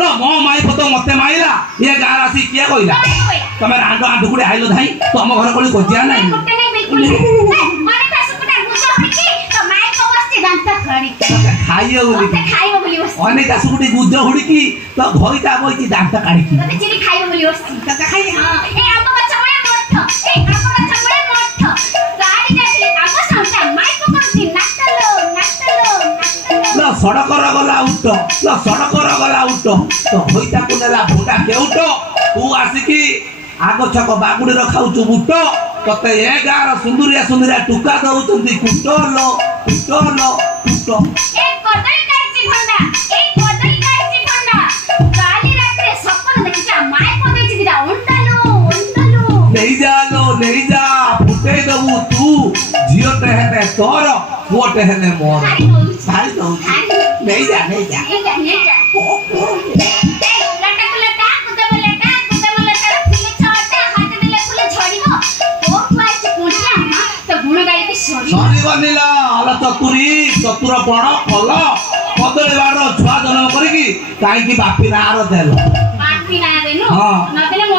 लो मो माई पतो मते माइला ये गार आसी किया कइला तमे रांडो आंडू कुडे आइलो धाई तम घर कोली कोजिया नाही कुटे नहीं बिल्कुल माने तासु कुटे गुसा हुडी तो माई को बस्ती दांत खड़ी खाइयो बोली खाइबो बोली बस्ती अने तासु कुटे गुज्ज हुडी की तो भइता बोई दांत काढी की तते चिनी खाइबो बोली बस्ती तो खाइ हां ए आंबो बच्चा मोय मोठ ए आंबो बच्चा मोय मोठ गाड़ी जासले आंबो साउंडा माई को करती नाचलो लो सड़क र गला उठ लो सड़क र गला उठ तो होइता को नेला भोटा केउट तू आसी की आगो छक बागुडी र खाउचु बुट तते ए गार सुंदरिया सुंदरिया टुका दउचंती कुटो लो कुटो ए कदली काची भंडा काली रात्रे सपन देखिचा माई को देछि दिरा उंटालो नहीं जा फुटे दबु तू जियो टहने तोर वो टहने मोर सारी दउ नहीं जा ए लटा कुदा बोलटा फुले छोटा हाथ दिले फुले झड़िबो ओ माई पुछला तो गुण गाई के सरी बनिला अला चतुर पण फल कदली बार छुआ जन्म करी काई की बापी नार देलो बापी ना देनु हां न देले